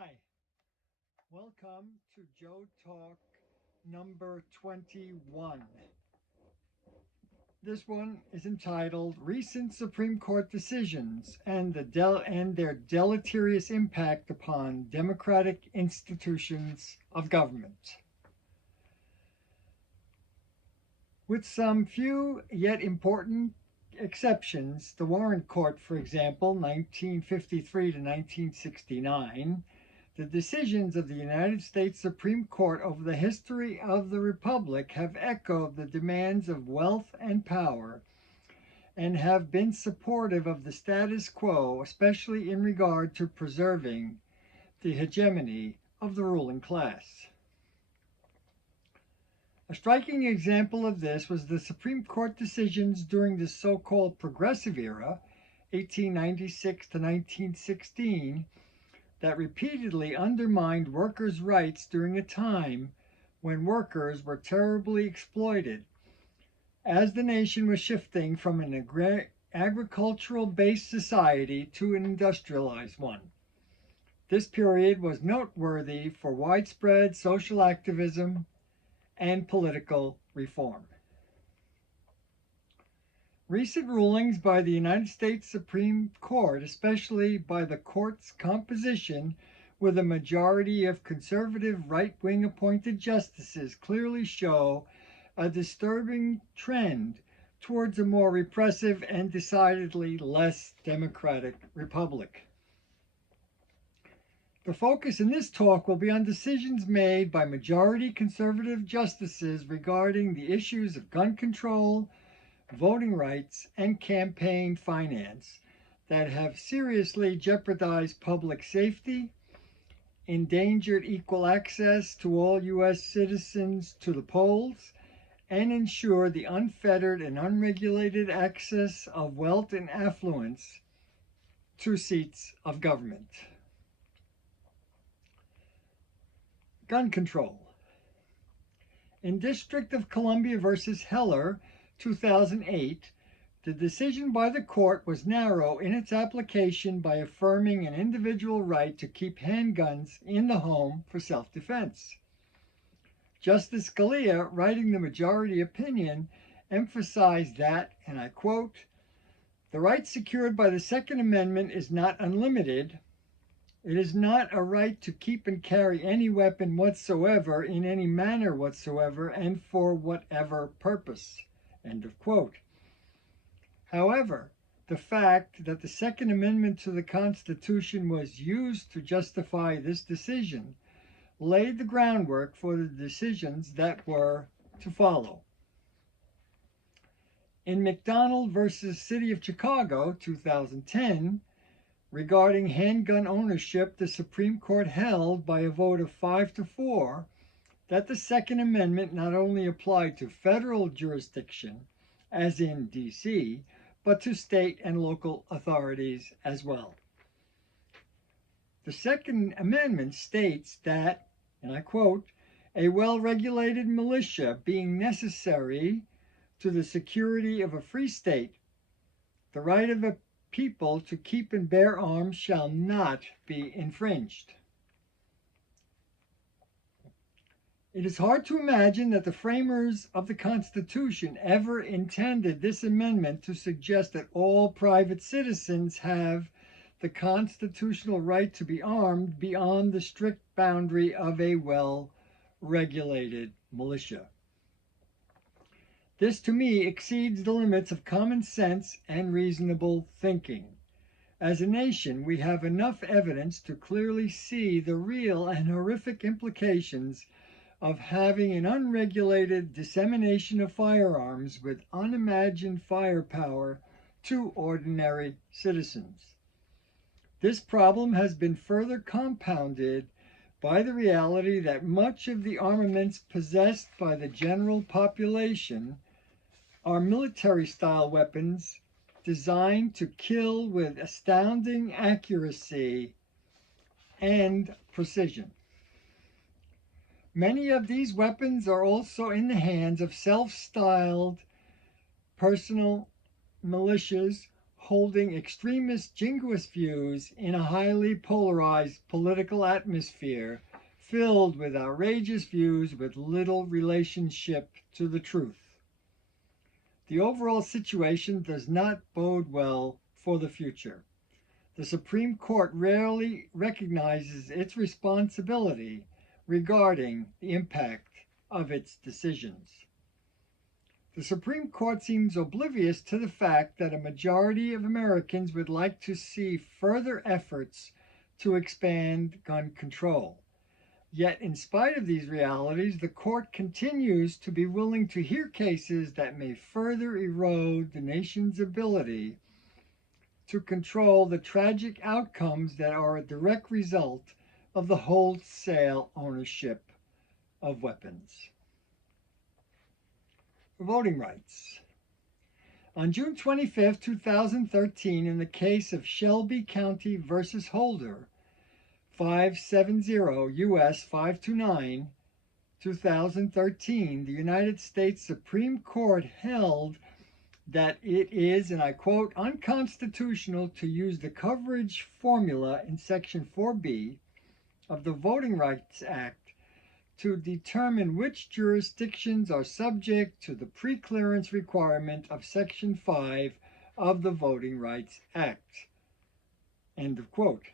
Hi, welcome to Joe Talk number 21. This one is entitled Recent Supreme Court Decisions and their Deleterious Impact Upon Democratic Institutions of Government. With some few yet important exceptions, the Warren Court, for example, 1953 to 1969, the decisions of the United States Supreme Court over the history of the Republic have echoed the demands of wealth and power and have been supportive of the status quo, especially in regard to preserving the hegemony of the ruling class. A striking example of this was the Supreme Court decisions during the so-called Progressive Era, 1896 to 1916, that repeatedly undermined workers' rights during a time when workers were terribly exploited, as the nation was shifting from an agricultural-based society to an industrialized one. This period was noteworthy for widespread social activism and political reform. Recent rulings by the United States Supreme Court, especially by the court's composition with a majority of conservative right-wing appointed justices, clearly show a disturbing trend towards a more repressive and decidedly less democratic republic. The focus in this talk will be on decisions made by majority conservative justices regarding the issues of gun control, voting rights, and campaign finance that have seriously jeopardized public safety, endangered equal access to all U.S. citizens to the polls, and ensure the unfettered and unregulated access of wealth and affluence to seats of government. Gun control. In District of Columbia versus Heller, 2008, the decision by the court was narrow in its application by affirming an individual right to keep handguns in the home for self-defense. Justice Scalia, writing the majority opinion, emphasized that, and I quote, "The right secured by the Second Amendment is not unlimited. It is not a right to keep and carry any weapon whatsoever in any manner whatsoever and for whatever purpose." End of quote. However, the fact that the Second Amendment to the Constitution was used to justify this decision laid the groundwork for the decisions that were to follow. In McDonald versus City of Chicago, 2010, regarding handgun ownership, the Supreme Court held by a vote of 5-4 that the Second Amendment not only applied to federal jurisdiction, as in D.C., but to state and local authorities as well. The Second Amendment states that, and I quote, "a well-regulated militia being necessary to the security of a free state, the right of a people to keep and bear arms shall not be infringed." It is hard to imagine that the framers of the Constitution ever intended this amendment to suggest that all private citizens have the constitutional right to be armed beyond the strict boundary of a well-regulated militia. This, to me, exceeds the limits of common sense and reasonable thinking. As a nation, we have enough evidence to clearly see the real and horrific implications of having an unregulated dissemination of firearms with unimagined firepower to ordinary citizens. This problem has been further compounded by the reality that much of the armaments possessed by the general population are military-style weapons designed to kill with astounding accuracy and precision. Many of these weapons are also in the hands of self-styled personal militias holding extremist jingoist views in a highly polarized political atmosphere filled with outrageous views with little relationship to the truth. The overall situation does not bode well for the future. The Supreme Court rarely recognizes its responsibility regarding the impact of its decisions. The Supreme Court seems oblivious to the fact that a majority of Americans would like to see further efforts to expand gun control. Yet, in spite of these realities, the court continues to be willing to hear cases that may further erode the nation's ability to control the tragic outcomes that are a direct result of the wholesale ownership of weapons. Voting rights. On June 25, 2013, in the case of Shelby County versus Holder, 570 U.S. 529, 2013, the United States Supreme Court held that it is, and I quote, unconstitutional to use the coverage formula in Section 4B of the Voting Rights Act to determine which jurisdictions are subject to the preclearance requirement of Section 5 of the Voting Rights Act. End of quote.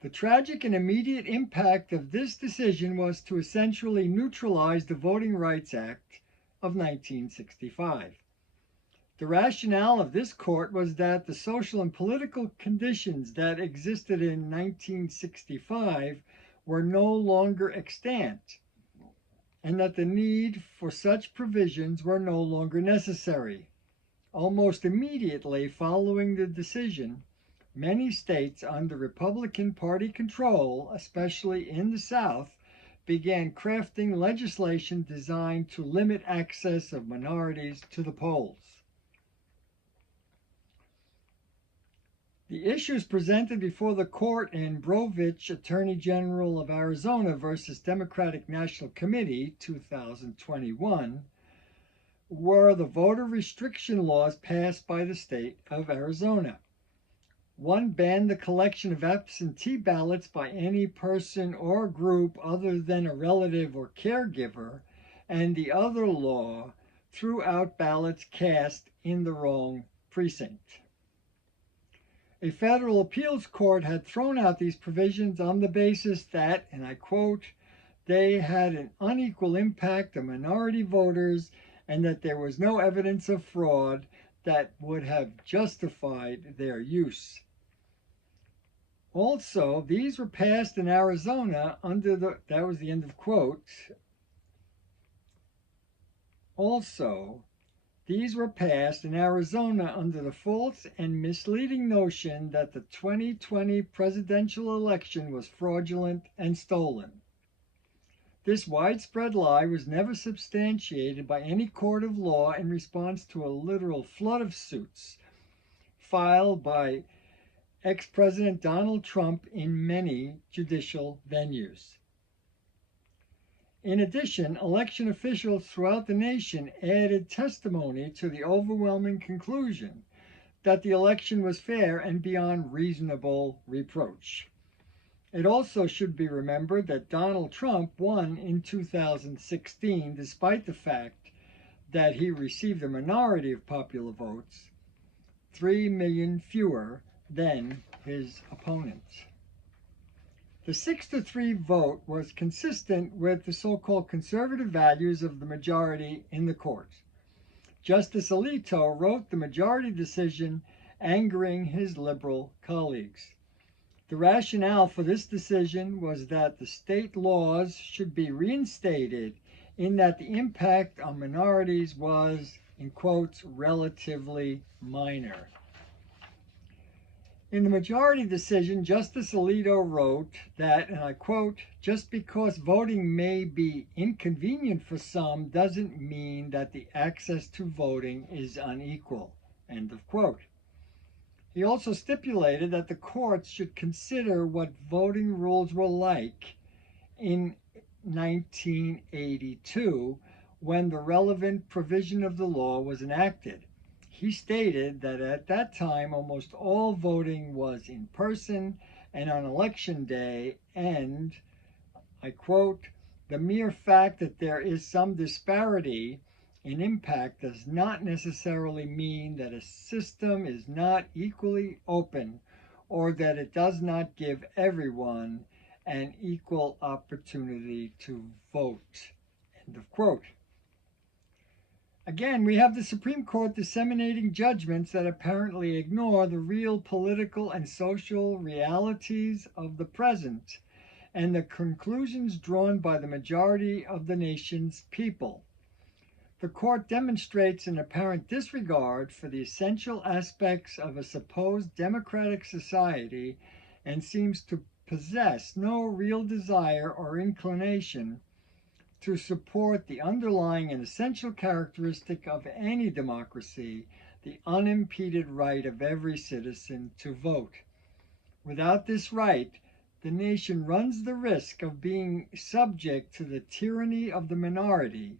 The tragic and immediate impact of this decision was to essentially neutralize the Voting Rights Act of 1965. The rationale of this court was that the social and political conditions that existed in 1965 were no longer extant, and that the need for such provisions were no longer necessary. Almost immediately following the decision, many states under Republican Party control, especially in the South, began crafting legislation designed to limit access of minorities to the polls. The issues presented before the court in Brovich, Attorney General of Arizona versus Democratic National Committee, 2021, were the voter restriction laws passed by the state of Arizona. One banned the collection of absentee ballots by any person or group other than a relative or caregiver, and the other law threw out ballots cast in the wrong precinct. A federal appeals court had thrown out these provisions on the basis that, and I quote, they had an unequal impact on minority voters and that there was no evidence of fraud that would have justified their use. Also, these were passed in Arizona under the, that was the end of quote. Also, these were passed in Arizona under the false and misleading notion that the 2020 presidential election was fraudulent and stolen. This widespread lie was never substantiated by any court of law in response to a literal flood of suits filed by ex-President Donald Trump in many judicial venues. In addition, election officials throughout the nation added testimony to the overwhelming conclusion that the election was fair and beyond reasonable reproach. It also should be remembered that Donald Trump won in 2016 despite the fact that he received a minority of popular votes, 3 million fewer than his opponents. The 6-3 vote was consistent with the so-called conservative values of the majority in the court. Justice Alito wrote the majority decision, angering his liberal colleagues. The rationale for this decision was that the state laws should be reinstated in that the impact on minorities was, in quotes, relatively minor. In the majority decision, Justice Alito wrote that, and I quote, just because voting may be inconvenient for some doesn't mean that the access to voting is unequal, end of quote. He also stipulated that the courts should consider what voting rules were like in 1982 when the relevant provision of the law was enacted. He stated that at that time almost all voting was in person and on election day, and I quote, the mere fact that there is some disparity in impact does not necessarily mean that a system is not equally open or that it does not give everyone an equal opportunity to vote. End of quote. Again, we have the Supreme Court disseminating judgments that apparently ignore the real political and social realities of the present and the conclusions drawn by the majority of the nation's people. The court demonstrates an apparent disregard for the essential aspects of a supposed democratic society and seems to possess no real desire or inclination to support the underlying and essential characteristic of any democracy, the unimpeded right of every citizen to vote. Without this right, the nation runs the risk of being subject to the tyranny of the minority,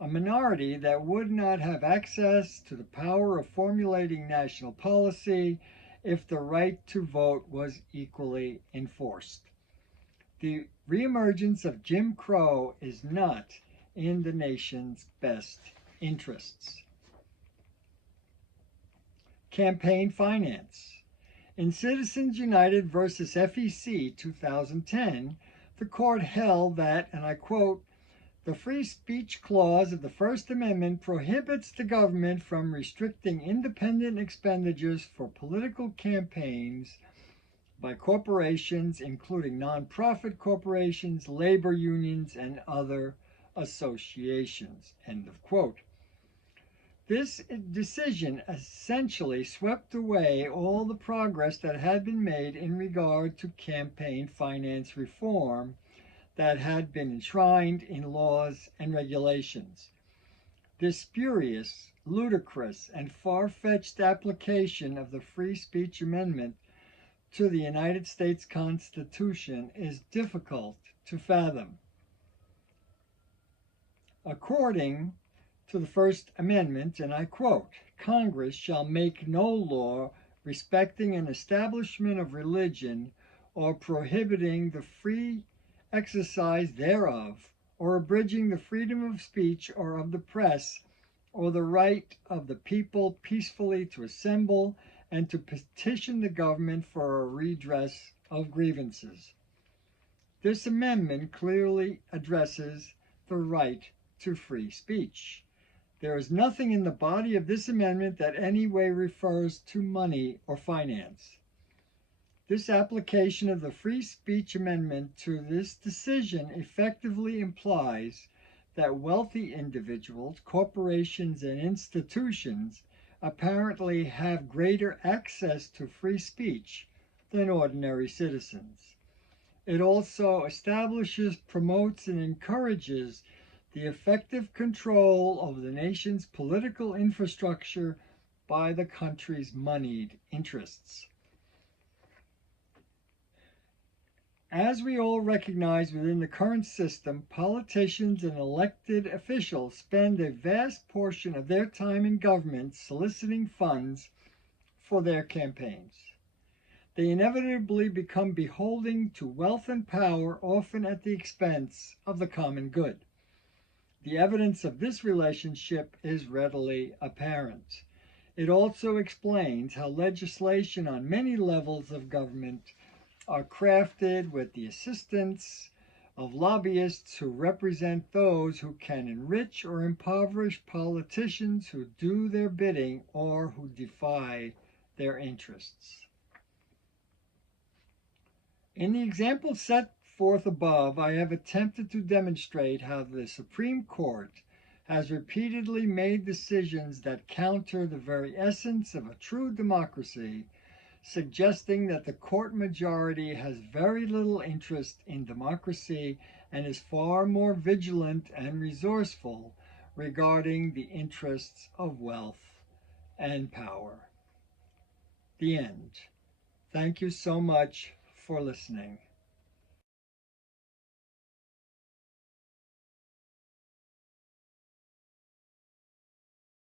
a minority that would not have access to the power of formulating national policy if the right to vote was equally enforced. The reemergence of Jim Crow is not in the nation's best interests. Campaign finance. In Citizens United versus FEC 2010, the court held that, and I quote, the free speech clause of the First Amendment prohibits the government from restricting independent expenditures for political campaigns by corporations, including nonprofit corporations, labor unions, and other associations. End of quote. This decision essentially swept away all the progress that had been made in regard to campaign finance reform that had been enshrined in laws and regulations. This spurious, ludicrous, and far-fetched application of the Free Speech Amendment to the United States Constitution is difficult to fathom. According to the First Amendment, and I quote, Congress shall make no law respecting an establishment of religion or prohibiting the free exercise thereof, or abridging the freedom of speech or of the press, or the right of the people peacefully to assemble and to petition the government for a redress of grievances. This amendment clearly addresses the right to free speech. There is nothing in the body of this amendment that any way refers to money or finance. This application of the Free Speech Amendment to this decision effectively implies that wealthy individuals, corporations, and institutions apparently have greater access to free speech than ordinary citizens. It also establishes, promotes, and encourages the effective control of the nation's political infrastructure by the country's moneyed interests. As we all recognize within the current system, politicians and elected officials spend a vast portion of their time in government soliciting funds for their campaigns. They inevitably become beholden to wealth and power, often at the expense of the common good. The evidence of this relationship is readily apparent. It also explains how legislation on many levels of government are crafted with the assistance of lobbyists who represent those who can enrich or impoverish politicians who do their bidding or who defy their interests. In the example set forth above, I have attempted to demonstrate how the Supreme Court has repeatedly made decisions that counter the very essence of a true democracy, suggesting that the court majority has very little interest in democracy and is far more vigilant and resourceful regarding the interests of wealth and power. The end. Thank you so much for listening.